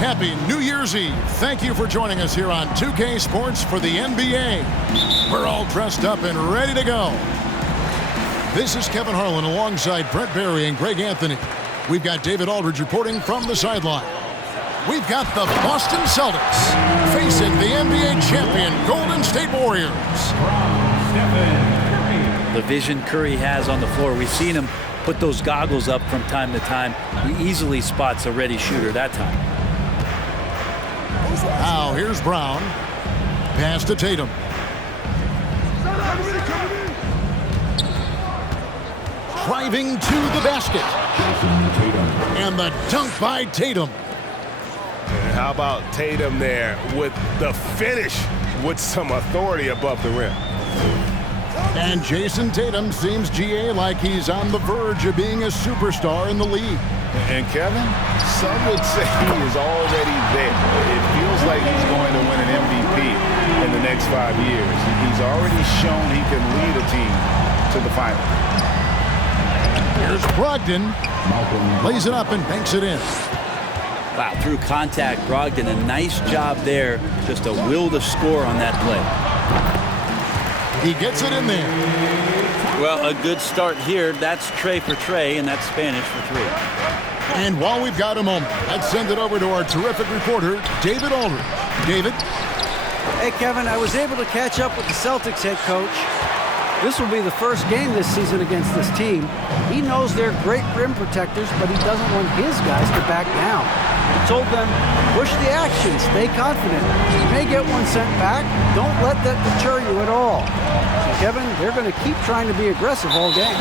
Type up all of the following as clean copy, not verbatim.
Happy New Year's Eve. Thank you for joining us here on 2K Sports for the NBA. We're all dressed up and ready to go. This is Kevin Harlan alongside Brett Barry and Greg Anthony. We've got David Aldridge reporting from the sideline. We've got the Boston Celtics facing the NBA champion Golden State Warriors. The vision Curry has on the floor. We've seen him put those goggles up from time to time. He easily spots a ready shooter that time. Now here's Brown. Pass to Tatum. Driving to the basket. And the dunk by Tatum. And how about Tatum there with the finish with some authority above the rim. And Jason Tatum seems, GA, like he's on the verge of being a superstar in the league. And Kevin, some would say he is already there. It feels like he's going to win an MVP in the next 5 years. He's already shown he can lead a team to the final. Here's Brogdon. Lays it up and banks it in. Wow, through contact, Brogdon, a nice job there. Just a will to score on that play. He gets it in there. Well, a good start here. That's Trey for Trey, and that's Spanish for three. And while we've got a moment, let's send it over to our terrific reporter, David Aldridge. David? Hey, Kevin, I was able to catch up with the Celtics head coach. This will be the first game this season against this team. He knows they're great rim protectors, but he doesn't want his guys to back down. He told them, push the action, stay confident. You may get one sent back. Don't let that deter you at all. So, Kevin, they're going to keep trying to be aggressive all game.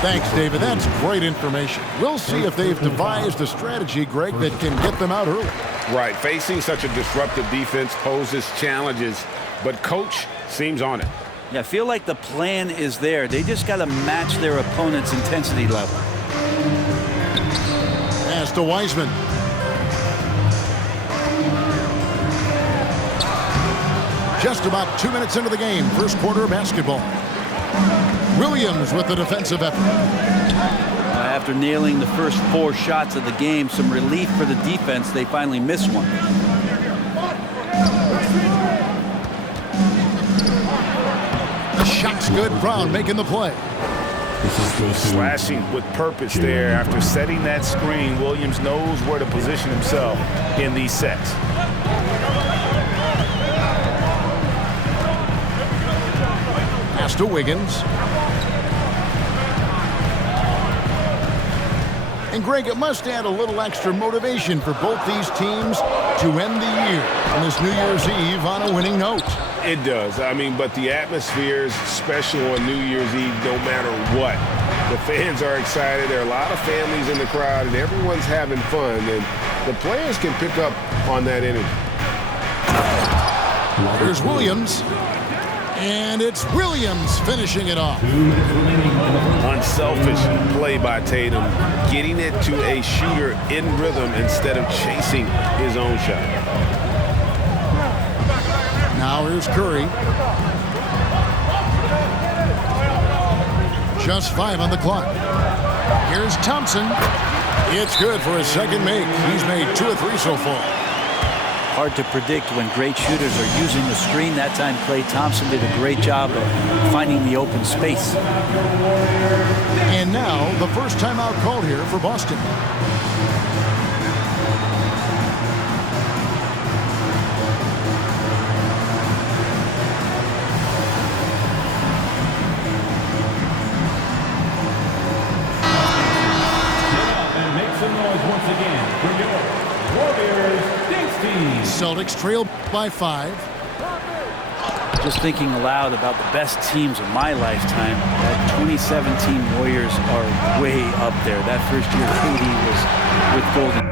Thanks, David. That's great information. We'll see if they've devised a strategy, Greg, that can get them out early. Right. Facing such a disruptive defense poses challenges, but Coach seems on it. Yeah, I feel like the plan is there. They just got to match their opponent's intensity level. Pass to Wiseman. Just about 2 minutes into the game, first quarter of basketball. Williams with the defensive effort. After nailing the first 4 shots of the game, some relief for the defense. They finally missed one. The shot's good. Brown making the play. Slashing with purpose there. After setting that screen, Williams knows where to position himself in these sets. Pass to Wiggins. And Greg, it must add a little extra motivation for both these teams to end the year on this New Year's Eve on a winning note. It does. I mean, but the atmosphere is special on New Year's Eve no matter what. The fans are excited. There are a lot of families in the crowd, and everyone's having fun. And the players can pick up on that energy. Here's Williams. And it's Williams finishing it off. Unselfish play by Tatum, getting it to a shooter in rhythm instead of chasing his own shot. Now here's Curry. Just 5 on the clock. Here's Thompson. It's good for his second make. He's made 2 or 3 so far. Hard to predict when great shooters are using the screen. That time Klay Thompson did a great job of finding the open space. And now the first timeout called here for Boston. And make some noise once again for your Warriors. Celtics trail by 5. Just thinking aloud about the best teams of my lifetime, that 2017 Warriors are way up there. That first year KD was with Golden.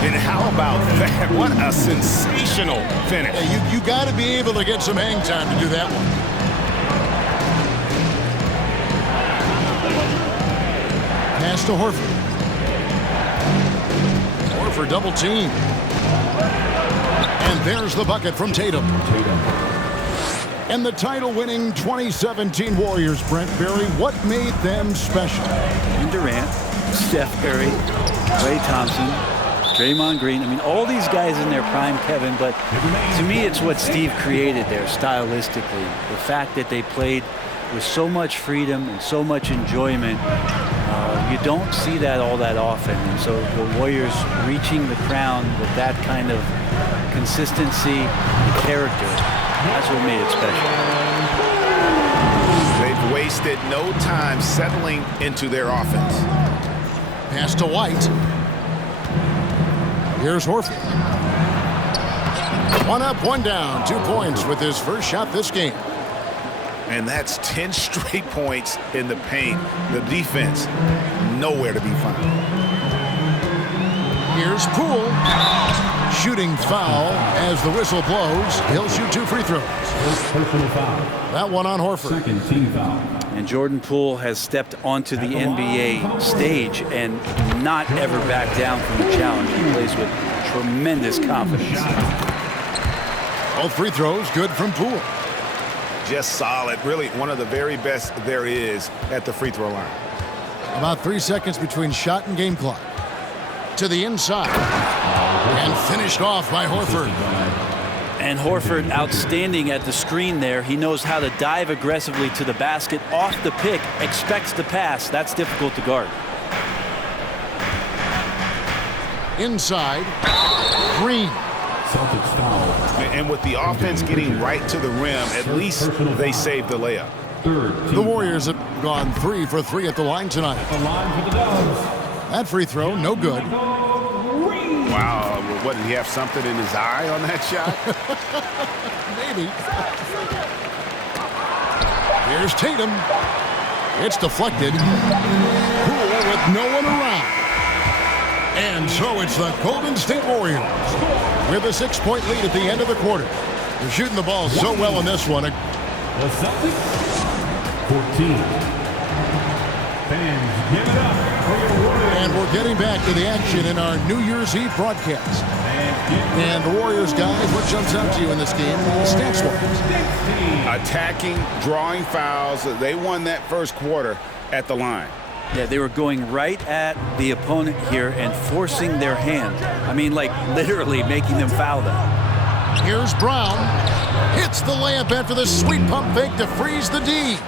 And how about that? What a sensational finish. Yeah, you got to be able to get some hang time to do that one. Pass to Horford. Horford double team. And there's the bucket from Tatum. And the title-winning 2017 Warriors, Brent Barry, what made them special? Kevin Durant, Steph Curry, Klay Thompson, Draymond Green. I mean, all these guys in their prime, Kevin, but to me, it's what Steve created there stylistically. The fact that they played with so much freedom and so much enjoyment. You don't see that all that often. And so the Warriors reaching the crown with that kind of consistency and character, that's what made it special. They've wasted no time settling into their offense. Pass to White. Here's Horford. One up, one down. 2 points with his first shot this game. And that's 10 straight points in the paint. The defense, nowhere to be found. Here's Poole. Shooting foul as the whistle blows. He'll shoot 2 free throws. Personal foul. That one on Horford. Second team foul. And Jordan Poole has stepped onto the NBA stage and not ever back down from the challenge. He plays with tremendous confidence. Both free throws good from Poole. Just solid. Really one of the very best there is at the free throw line. About 3 seconds between shot and game clock. To the inside. And finished off by Horford. And Horford outstanding at the screen there. He knows how to dive aggressively to the basket off the pick, expects the pass. That's difficult to guard. Inside. Green. Celtics foul. And with the offense getting right to the rim, at least they saved the layup. The Warriors have gone 3 for 3 at the line tonight. The line for the Dubs. That free throw, no good. Wow, what, did he have something in his eye on that shot? Maybe. Here's Tatum. It's deflected. Poole with no one around. And so it's the Golden State Warriors with a 6-point lead at the end of the quarter. They're shooting the ball so well in this one. The Celtics, 14. Fans, give it up for your Warriors. And we're getting back to the action in our New Year's Eve broadcast. And the Warriors, guys, what jumps out to you in this game, stats-wise? Attacking, drawing fouls. They won that first quarter at the line. Yeah, they were going right at the opponent here and forcing their hand. I mean, like literally making them foul them. Here's Brown. Hits the layup after the sweet pump fake to freeze the D.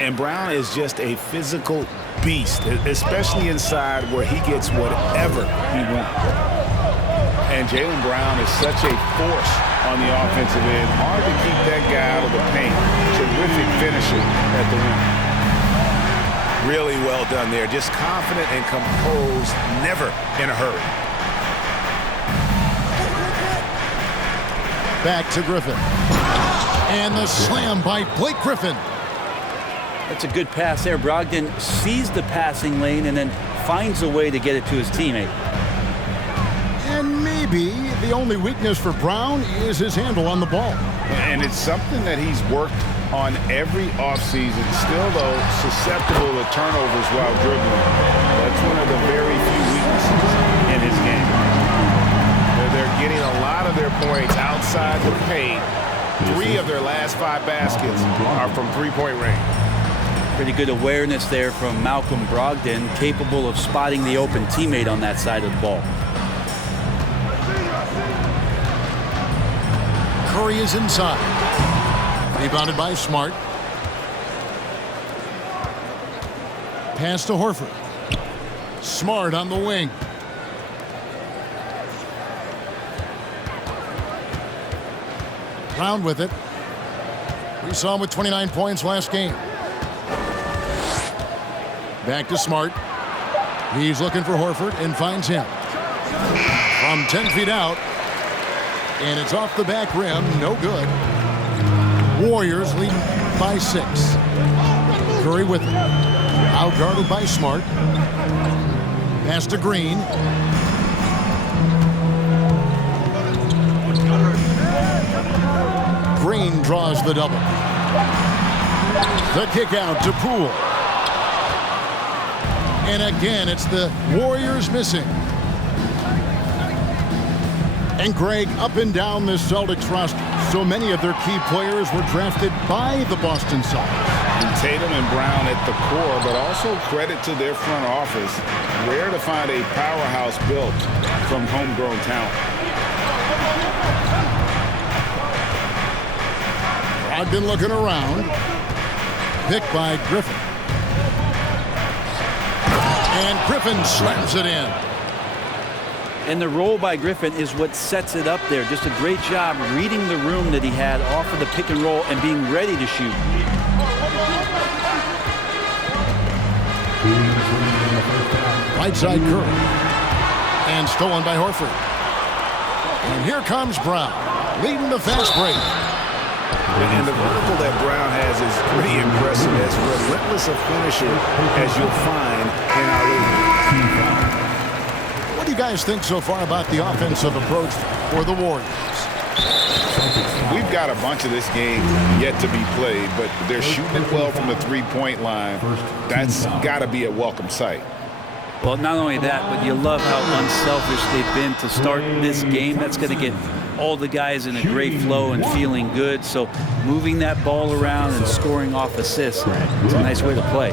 And Brown is just a physical beast, especially inside where he gets whatever he wants. And Jaylen Brown is such a force on the offensive end. Hard to keep that guy out of the paint. Terrific finisher at the rim. Really well done there. Just confident and composed, never in a hurry. Back to Griffin. And the slam by Blake Griffin. That's a good pass there. Brogdon sees the passing lane and then finds a way to get it to his teammate. And maybe the only weakness for Brown is his handle on the ball. And it's something that he's worked on every offseason. Still, though, susceptible to turnovers while dribbling. That's one of the very few weaknesses in his game. They're getting a lot of their points outside the paint. 3 of their last 5 baskets are from three-point range. Pretty good awareness there from Malcolm Brogdon, capable of spotting the open teammate on that side of the ball. Curry is inside. Rebounded by Smart. Pass to Horford. Smart on the wing. Brown with it. We saw him with 29 points last game. Back to Smart. He's looking for Horford and finds him. From 10 feet out. And it's off the back rim. No good. Warriors lead by 6. Curry with it. Outguarded by Smart. Pass to Green. Green draws the double. The kick out to Poole. And again, it's the Warriors missing. And Greg, up and down this Celtics roster, so many of their key players were drafted by the Boston Celtics. And Tatum and Brown at the core, but also credit to their front office. Rare to find a powerhouse built from homegrown talent. Brogdon looking around. Picked by Griffin. And Griffin slams it in. And the roll by Griffin is what sets it up there. Just a great job reading the room that he had off of the pick and roll and being ready to shoot. Right side Curry. And stolen by Horford. And here comes Brown, leading the fast break. And the vertical that Brown has is pretty impressive. As relentless a finisher as you'll find in our league. What do you guys think so far about the offensive approach for the Warriors? We've got a bunch of this game yet to be played, but they're shooting it well from the three-point line. That's got to be a welcome sight. Well, not only that, but you love how unselfish they've been to start this game. That's going to get all the guys in a great flow and feeling good. So moving that ball around and scoring off assists, it's a nice way to play.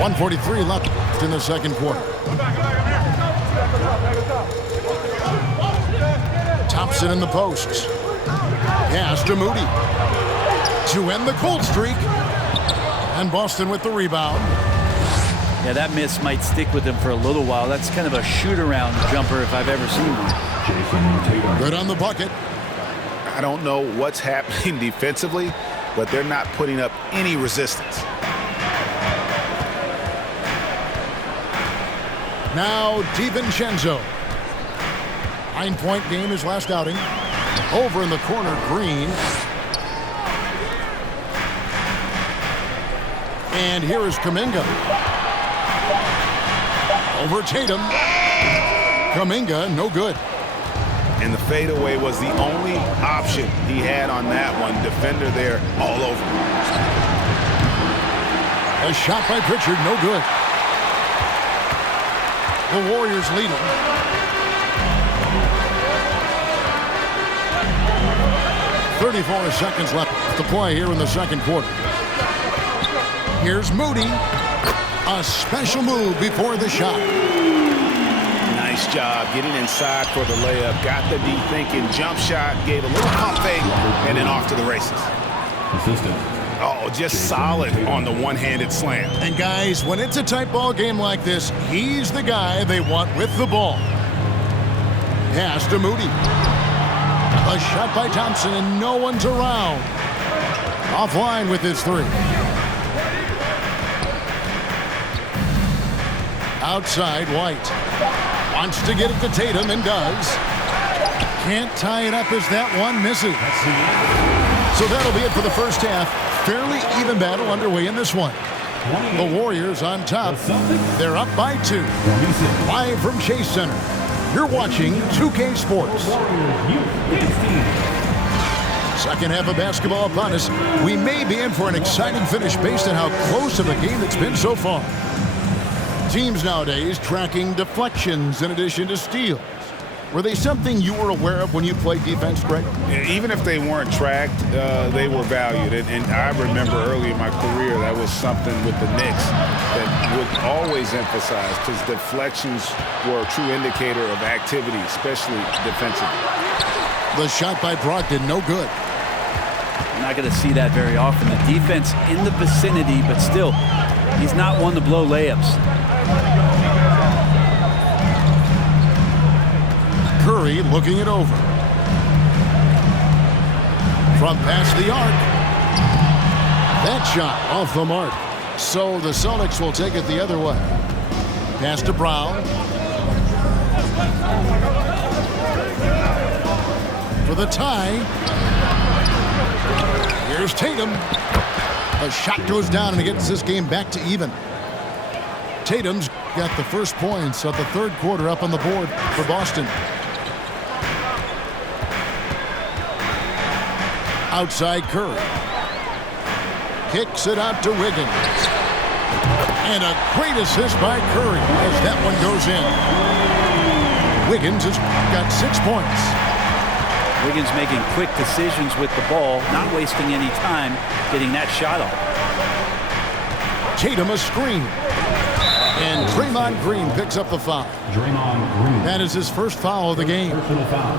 .143 left in the second quarter. Thompson in the posts. Pass to Moody to end the cold streak. And Boston with the rebound. Yeah, that miss might stick with him for a little while. That's kind of a shoot-around jumper if I've ever seen one. Good on the bucket. I don't know what's happening defensively, but they're not putting up any resistance. Now DiVincenzo. 9-point game his last outing. Over in the corner, Green. And here is Kuminga. Over Tatum. Kuminga, no good. And the fadeaway was the only option he had on that one. Defender there all over. A shot by Pritchard, no good. The Warriors lead them. .34 seconds left to play here in the second quarter. Here's Moody. A special move before the shot. Nice job getting inside for the layup. Got the deep thinking jump shot. Gave a little pump fake and then off to the races. Oh, just solid on the one-handed slam. And guys, when it's a tight ball game like this, he's the guy they want with the ball. Pass to Moody. A shot by Thompson and no one's around. Offline with his three. Outside, White. Wants to get it to Tatum and does. Can't tie it up as that one misses. So that'll be it for the first half. Fairly even battle underway in this one. The Warriors on top. They're up by 2. Live from Chase Center. You're watching 2K Sports. Second half of basketball upon us. We may be in for an exciting finish based on how close of a game it's been so far. Teams nowadays tracking deflections in addition to steals. Were they something you were aware of when you played defense, Greg? Even if they weren't tracked, they were valued. And I remember early in my career, that was something with the Knicks that would always emphasize, because deflections were a true indicator of activity, especially defensively. The shot by Brogdon, no good. You're not going to see that very often. The defense in the vicinity, but still, he's not one to blow layups. Curry looking it over. From past the arc. That shot off the mark. So the Celtics will take it the other way. Pass to Brown. For the tie. Here's Tatum. A shot goes down and it gets this game back to even. Tatum's got the first points of the third quarter up on the board for Boston. Outside Curry. Kicks it out to Wiggins. And a great assist by Curry as that one goes in. Wiggins has got 6 points. Wiggins making quick decisions with the ball, not wasting any time getting that shot off. Tatum a screen. And Draymond Green picks up the foul. Draymond Green. That is his first foul of the game. Personal foul.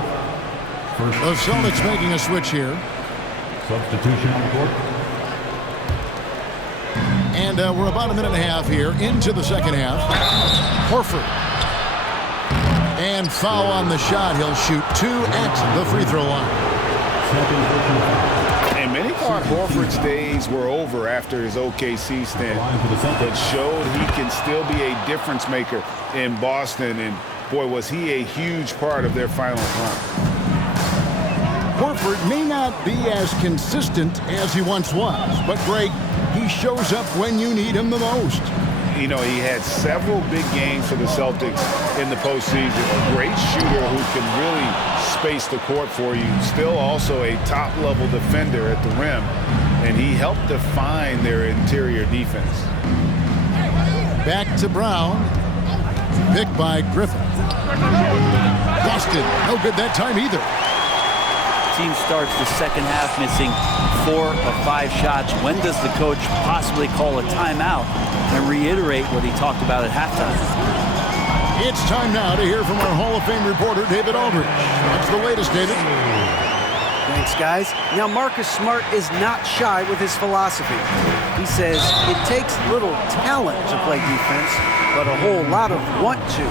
The Celtics making a switch here. Substitution on the court. And we're about a minute and a half here into the second half. Horford. And foul on the shot. He'll shoot 2 at the free throw line. And many thought Horford's days were over after his OKC stint, but showed he can still be a difference maker in Boston. And boy, was he a huge part of their final run. Horford may not be as consistent as he once was, but Greg, he shows up when you need him the most. You know, he had several big games for the Celtics in the postseason. A great shooter who can really space the court for you. Still also a top-level defender at the rim, and he helped define their interior defense. Back to Brown. Picked by Griffin. Boston, no good that time either. Team starts the second half missing 4 of 5 shots. When does the coach possibly call a timeout and reiterate what he talked about at halftime? It's time now to hear from our Hall of Fame reporter, David Aldridge. What's the latest, David? Thanks, guys. Now, Marcus Smart is not shy with his philosophy. He says it takes little talent to play defense, but a whole lot of want to.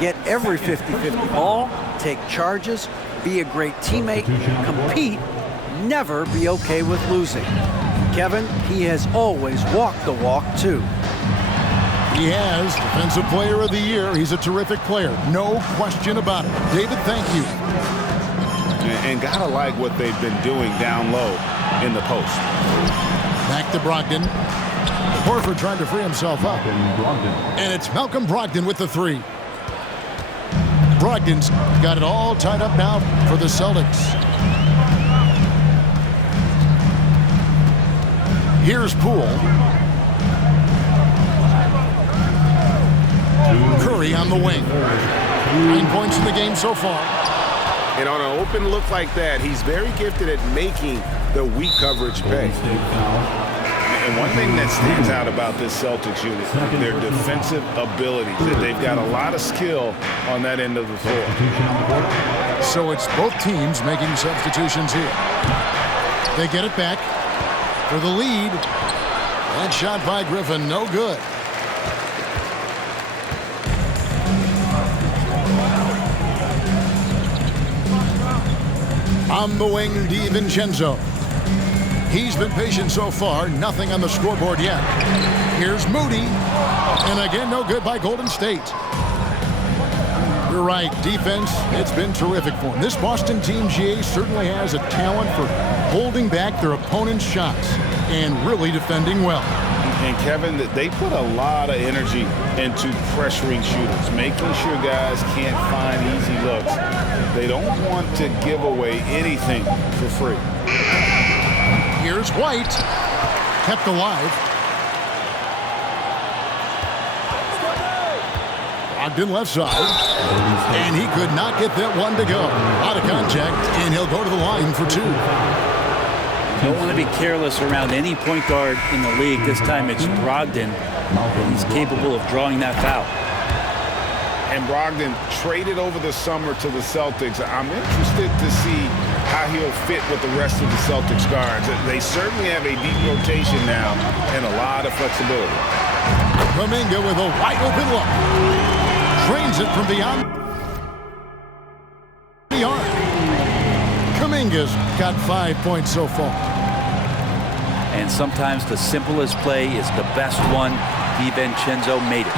Get every 50-50 ball, take charges, be a great teammate, compete, never be okay with losing. Kevin, he has always walked the walk, too. He has Defensive Player of the Year. He's a terrific player. No question about it. David, thank you. And gotta like what they've been doing down low in the post. Back to Brogdon. Horford trying to free himself up. And it's Malcolm Brogdon with the 3. Brogdon's got it all tied up now for the Celtics. Here's Poole. Curry on the wing. 9 points in the game so far. And on an open look like that, he's very gifted at making the weak coverage pay. And one thing that stands out about this Celtics unit, their defensive ability. They've got a lot of skill on that end of the floor. So it's both teams making substitutions here. They get it back for the lead. That shot by Griffin, no good. On the wing, DiVincenzo. He's been patient so far. Nothing on the scoreboard yet. Here's Moody. And again, no good by Golden State. You're right. Defense, it's been terrific for him. This Boston team, GA, certainly has a talent for holding back their opponent's shots and really defending well. And Kevin, they put a lot of energy into pressuring shooters, making sure guys can't find easy looks. They don't want to give away anything for free. Here's White, kept alive. Brogdon left side, and he could not get that one to go. Out of contact, and he'll go to the line for 2. Don't want to be careless around any point guard in the league. This time it's Brogdon. He's capable of drawing that foul. And Brogdon traded over the summer to the Celtics. I'm interested to see how he'll fit with the rest of the Celtics guards. They certainly have a deep rotation now and a lot of flexibility. Kuminga with a wide open look. Drains it from beyond the arc. Kuminga's got 5 points so far. And sometimes the simplest play is the best one. DiVincenzo made it.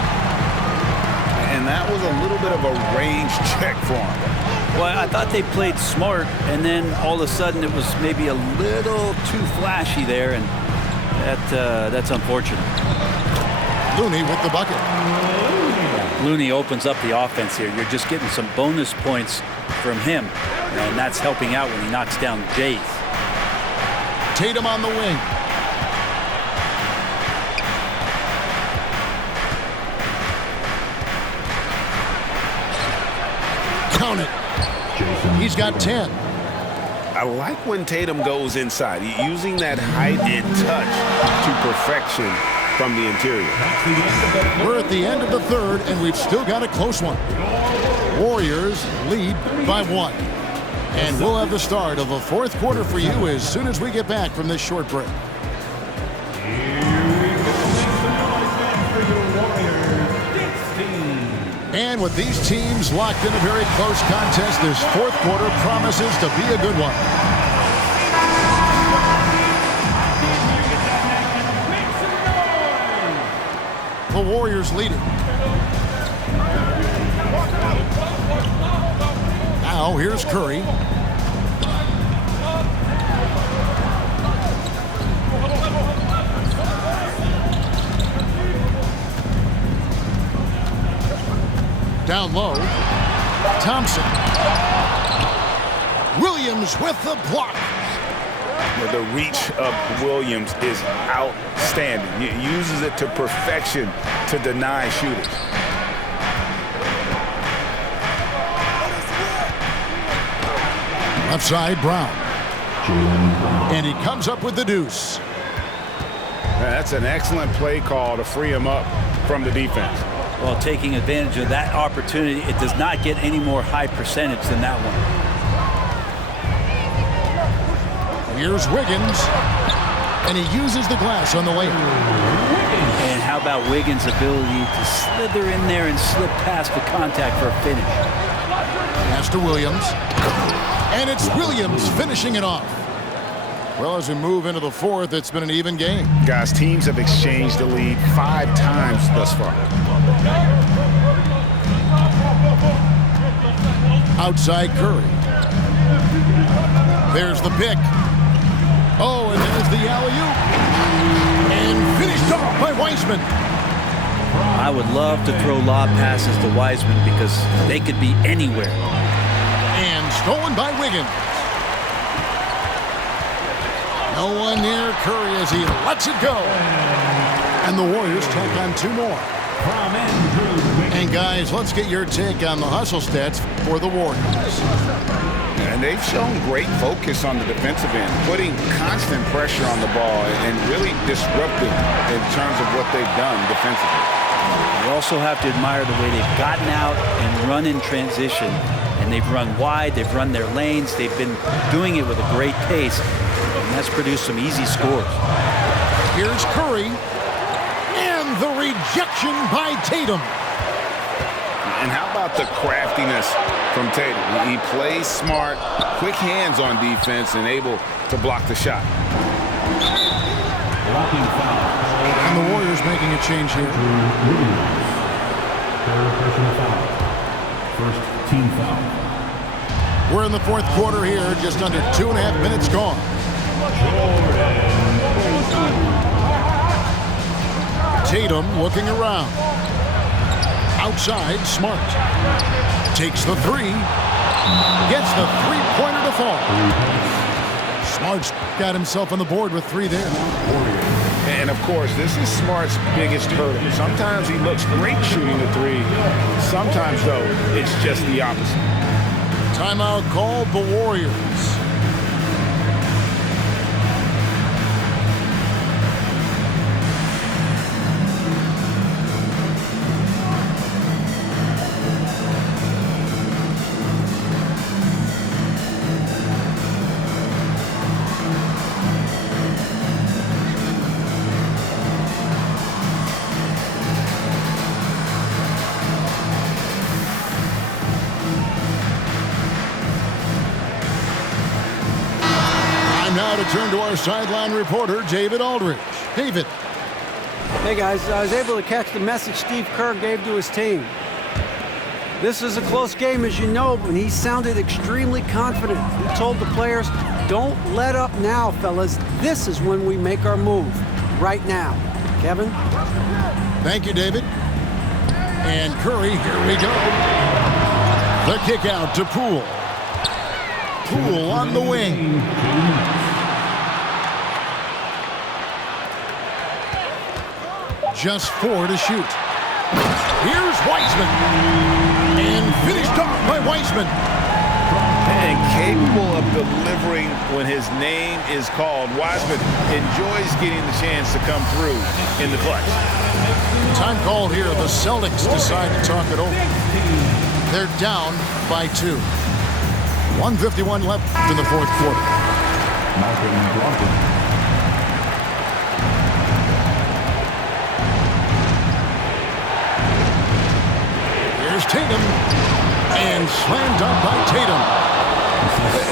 And that was a little bit of a range check for him. Well, I thought they played smart, and then all of a sudden it was maybe a little too flashy there, and that's unfortunate. Looney with the bucket. Looney opens up the offense here. You're just getting some bonus points from him, and that's helping out when he knocks down Jays. Tatum on the wing. Count it. He's got 10. I like when Tatum goes inside, using that height and touch to perfection from the interior. We're at the end of the third, and we've still got a close one. Warriors lead by 1. And we'll have the start of the fourth quarter for you as soon as we get back from this short break. And with these teams locked in a very close contest, this fourth quarter promises to be a good one. The Warriors lead it. Now here's Curry. Down low, Thompson. Williams with the block. The reach of Williams is outstanding. He uses it to perfection to deny shooters. Left side, Brown. And he comes up with the deuce. That's an excellent play call to free him up from the defense. Well, taking advantage of that opportunity, it does not get any more high percentage than that one. Here's Wiggins, and he uses the glass on the layup. And how about Wiggins' ability to slither in there and slip past the contact for a finish? Pass to Williams, and it's Williams finishing it off. Well, as we move into the fourth, it's been an even game. Guys, teams have exchanged the lead 5 times thus far. Outside Curry. There's the pick. Oh, and there's the alley-oop. And finished off by Wiseman. I would love to throw lob passes to Wiseman because they could be anywhere. And stolen by Wiggins. No one near Curry as he lets it go. And the Warriors tack on 2 more. And guys, let's get your take on the hustle stats for the Warriors. And they've shown great focus on the defensive end, putting constant pressure on the ball and really disruptive in terms of what they've done defensively. You also have to admire the way they've gotten out and run in transition. And they've run wide, they've run their lanes, they've been doing it with a great pace. And that's produced some easy scores. Here's Curry. And the rejection by Tatum. And how about the craftiness from Tatum? He plays smart, quick hands on defense, and able to block the shot. And the Warriors making a change here. First team foul. We're in the fourth quarter here, just under 2.5 minutes gone. Tatum looking around. Outside, Smart. Takes the 3. Gets the three-pointer to fall. Smart's got himself on the board with 3 there. And, of course, this is Smart's biggest hurdle. Sometimes he looks great shooting the 3. Sometimes, though, it's just the opposite. Timeout called the Warriors. Now to turn to our sideline reporter, David Aldridge. David. Hey, guys. I was able to catch the message Steve Kerr gave to his team. This is a close game, as you know, and he sounded extremely confident. He told the players, don't let up now, fellas. This is when we make our move. Right now. Kevin? Thank you, David. And Curry, here we go. The kick out to Poole. Poole on the wing. Just 4 to shoot. Here's Wiseman. And finished off by Wiseman. And capable of delivering when his name is called. Wiseman enjoys getting the chance to come through in the clutch. Time called here. The Celtics decide to talk it over. They're down by 2. 1:51 left in the fourth quarter. Here's Tatum. And slammed up by Tatum.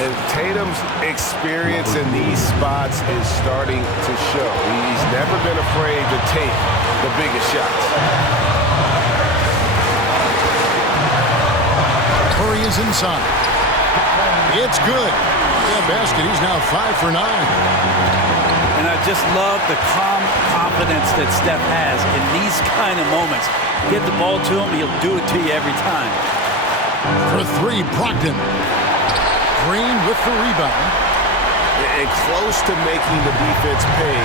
And Tatum's experience in these spots is starting to show. He's never been afraid to take the biggest shots. Curry is inside. It's good. Yeah, basket. He's now 5 for 9. And I just love the calm confidence that Steph has in these kind of moments. Get the ball to him, he'll do it to you every time. For 3, Brogdon. Green with the rebound. And close to making the defense pay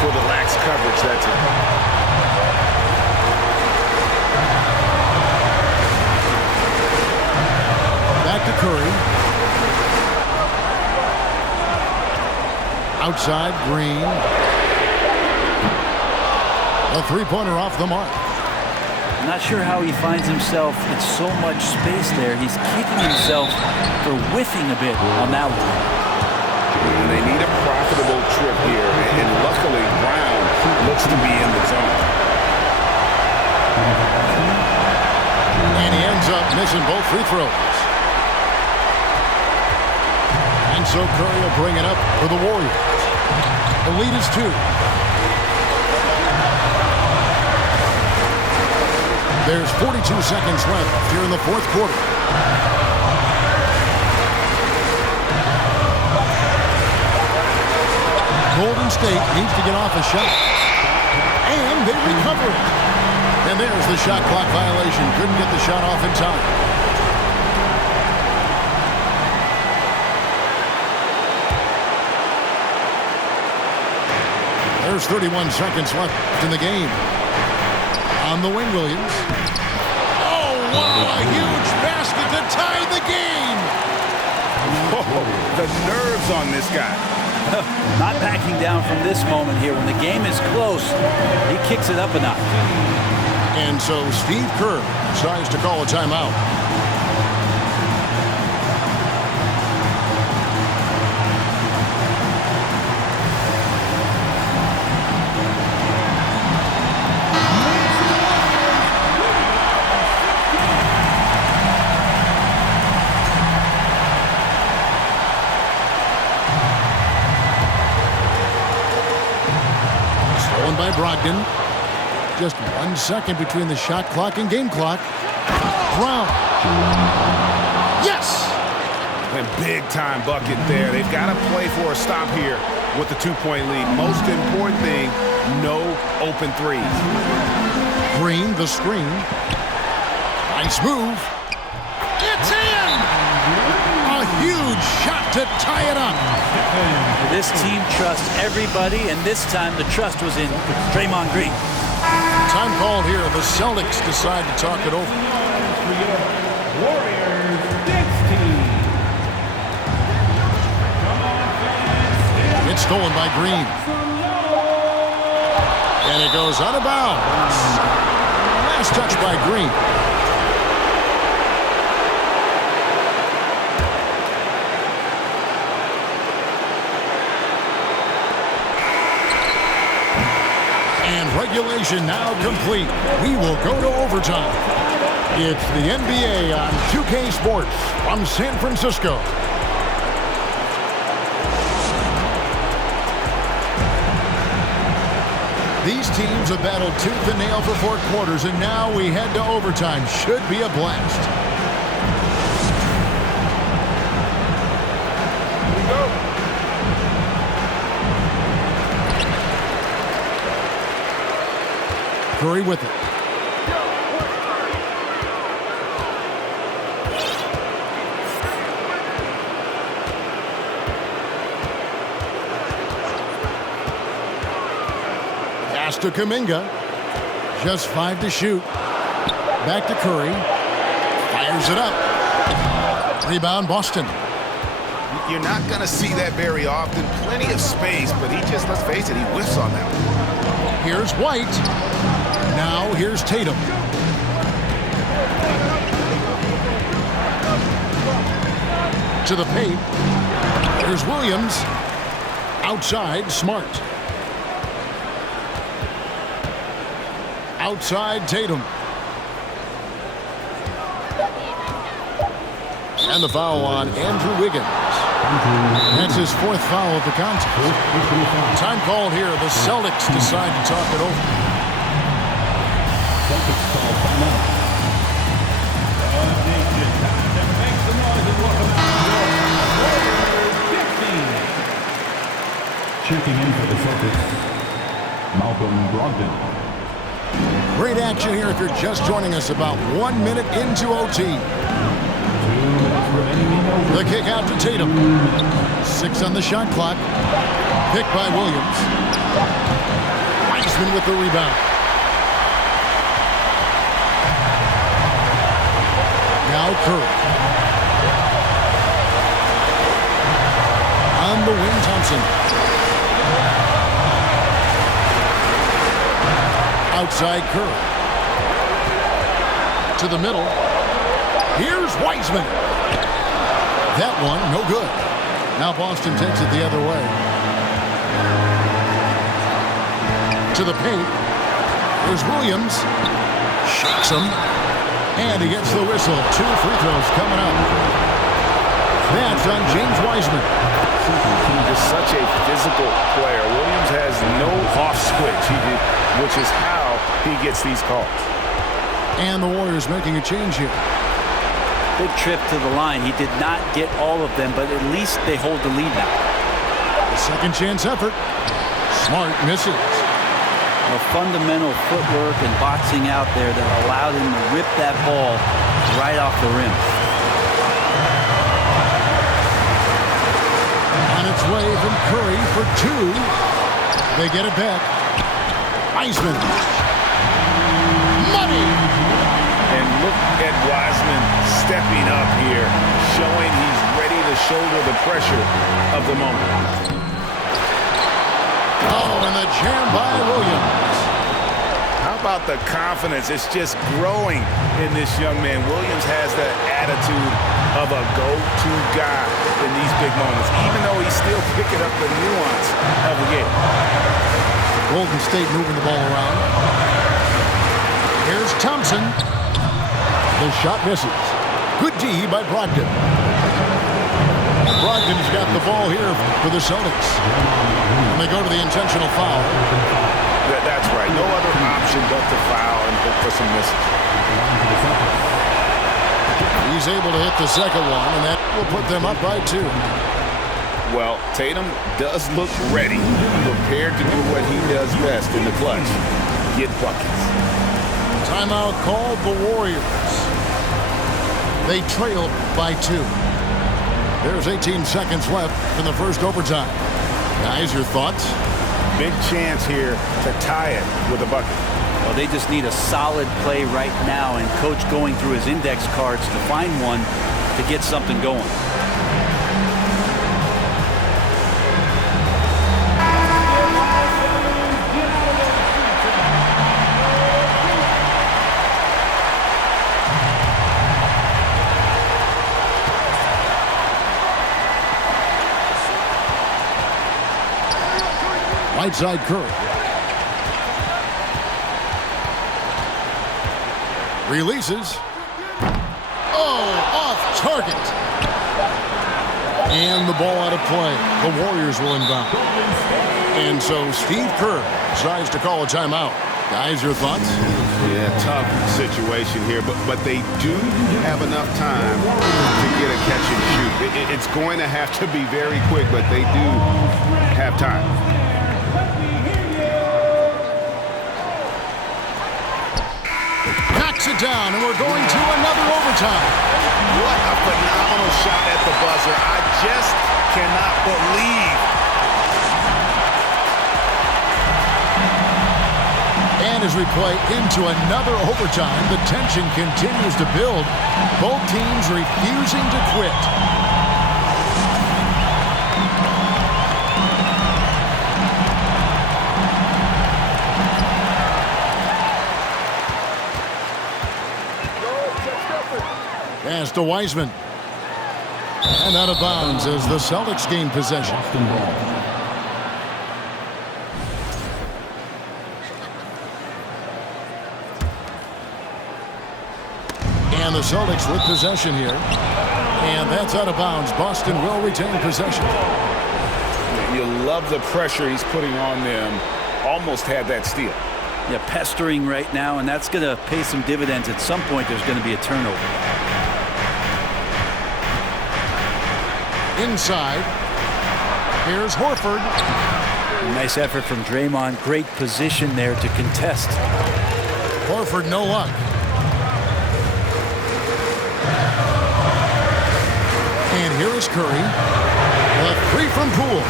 for the lax coverage that's it. Back to Curry. Outside, Green. A three-pointer off the mark. I'm not sure how he finds himself in so much space there. He's kicking himself for whiffing a bit on that one. And they need a profitable trip here, and luckily Brown looks to be in the zone. And he ends up missing both free throws. And so Curry will bring it up for the Warriors. The lead is 2. There's 42 seconds left here in the fourth quarter. Golden State needs to get off a shot. And they recover it. And there's the shot clock violation. Couldn't get the shot off in time. There's 31 seconds left in the game. On the wing, Williams. Oh, wow, a huge basket to tie the game. Oh, the nerves on this guy. Not backing down from this moment here. When the game is close, he kicks it up a notch. And so Steve Kerr decides to call a timeout. By Brogdon. Just 1 second between the shot clock and game clock. Brown. Yes! And big-time bucket there. They've got to play for a stop here with the 2-point lead. Most important thing, no open threes. Green, the screen. Nice move. It's in! A huge shot to tie it up. This team trusts everybody, and this time the trust was in Draymond Green. Time called here. The Celtics decide to talk it over. Warriors next team. It's stolen by Green. And it goes out of bounds. Last touch by Green. Regulation now complete. We will go to overtime. It's the NBA on 2K Sports from San Francisco. These teams have battled tooth and nail for 4 quarters, and now we head to overtime. Should be a blast. Here we go. Curry with it. Pass to Kuminga. Just 5 to shoot. Back to Curry. Fires it up. Rebound, Boston. You're not going to see that very often. Plenty of space, but he just, let's face it, he whiffs on that one. Here's White. Now here's Tatum. To the paint. Here's Williams. Outside, Smart. Outside, Tatum. And the foul on Andrew Wiggins. That's his fourth foul of the contest. Time called here. The Celtics decide to talk it over. Celtics call timeout. Make some noise and welcome out Warriors 15. Checking in for the Celtics, Malcolm Brogdon. Great action here if you're just joining us about 1 minute into OT. 2 minutes remaining in over. The kick out to Tatum. 6 on the shot clock. Picked by Williams. Wiseman with the rebound. Now Curry. On the wing, Thompson. Outside Curry. To the middle. Here's Wiseman. That one, no good. Now Boston takes it the other way. To the paint. There's Williams. Shakes him. And he gets the whistle. 2 free throws coming up. That's on James Wiseman. Just such a physical player. Williams has no off switch, which is how he gets these calls. And the Warriors making a change here. Big trip to the line. He did not get all of them, but at least they hold the lead now. The second chance effort. Smart misses. A fundamental footwork and boxing out there that allowed him to rip that ball right off the rim. On its way from Curry for 2. They get it back. Wiseman. Money! And look at Wiseman stepping up here, showing he's ready to shoulder the pressure of the moment. Oh, and the jam by Williams. How about the confidence? It's just growing in this young man. Williams has that attitude of a go-to guy in these big moments, even though he's still picking up the nuance of the game. Golden State moving the ball around. Here's Thompson. The shot misses. Good D by Brogdon. Brogdon's got the ball here for the Celtics. And they go to the intentional foul. That's right. No other option but to foul and look for some misses. He's able to hit the second one, and that will put them up by 2. Well, Tatum does look ready, prepared to do what he does best in the clutch, get buckets. Timeout called the Warriors. They trail by 2. There's 18 seconds left in the first overtime. Guys, your thoughts? Big chance here to tie it with a bucket. Well, they just need a solid play right now, and Coach going through his index cards to find one to get something going. Right side Curry. Releases. Oh, off target. And the ball out of play. The Warriors will inbound. And so Steve Kerr decides to call a timeout. Guys, your thoughts? Yeah, tough situation here, but they do have enough time to get a catch and shoot. It's going to have to be very quick, but they do have time. Knocks it down, and we're going to another overtime. What a phenomenal shot at the buzzer. I just cannot believe. And And as we play into another overtime, the tension continues to build. Both teams refusing to quit. Pass to Wiseman. And out of bounds as the Celtics gain possession. And the Celtics with possession here. And that's out of bounds. Boston will retain possession. You love the pressure he's putting on them. Almost had that steal. Yeah, pestering right now, and that's going to pay some dividends. At some point, there's going to be a turnover. Inside. Here's Horford. Nice effort from Draymond. Great position there to contest. Horford, no luck. And here is Curry. The three from Poole.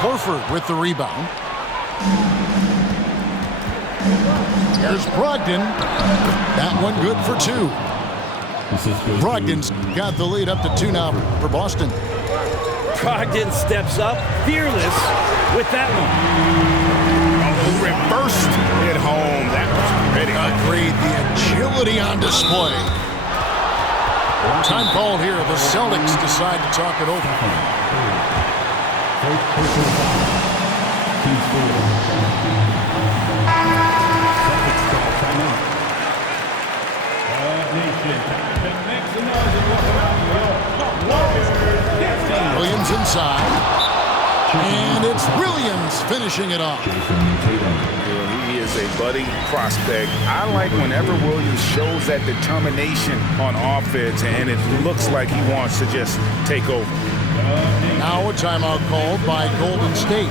Horford with the rebound. Here's Brogdon. That one good for two. Brogdon's got the lead up to 2 now for Boston. Brogdon steps up, fearless with that one. Oh, reversed it home. That was pretty. Agreed. The agility on display. Time called here. The Celtics decide to talk it over. Williams inside. And it's Williams finishing it off. He is a budding prospect. I like whenever Williams shows that determination on offense, and it looks like he wants to just take over. Now a timeout called by Golden State.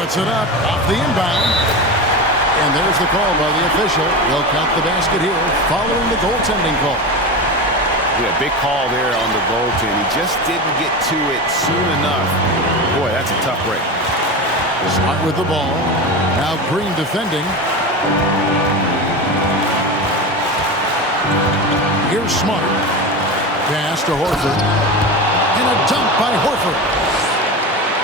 Puts it up off the inbound. And there's the call by the official. He'll count the basket here following the goaltending call. Yeah, big call there on the goaltend. He just didn't get to it soon enough. Boy, that's a tough break. Smart with the ball. Now Green defending. Here's Smart. Pass to Horford. And a dunk by Horford.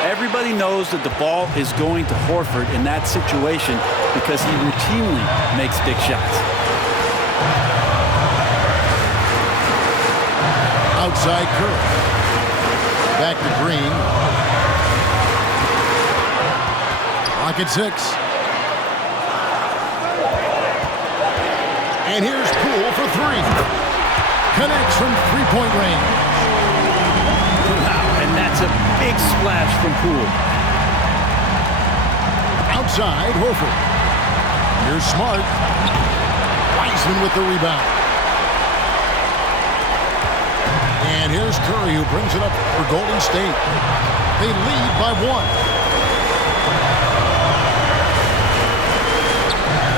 Everybody knows that the ball is going to Horford in that situation because he routinely makes big shots. Outside Curry. Back to Green. Clock at 6. And here's Poole for 3. Connects from three-point range. Wow, and that's a big splash from Poole. Outside Horford. Here's Smart. Wiseman with the rebound. And here's Curry, who brings it up for Golden State. They lead by 1.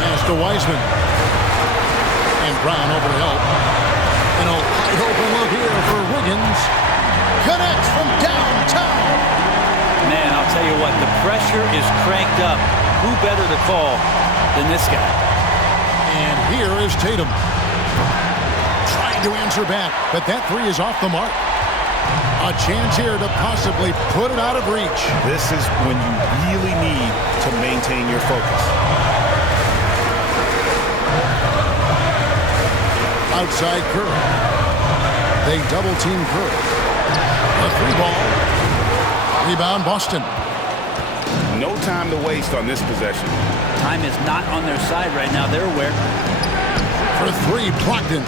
Pass to Wiseman. And Brown over to help. And a wide open look here for Wiggins. Connects from downtown. Man, I'll tell you what, the pressure is cranked up. Who better to call than this guy? And here is Tatum. Trying to answer back, but that 3 is off the mark. A chance here to possibly put it out of reach. This is when you really need to maintain your focus. Outside Curry. They double team Curry. A 3-ball. Rebound Boston. No time to waste on this possession. Time is not on their side right now. They're aware. For 3, Brogdon.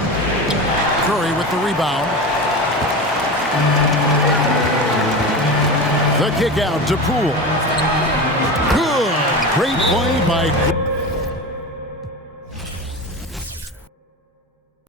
Curry with the rebound. The kick out to Poole. Good. Great play by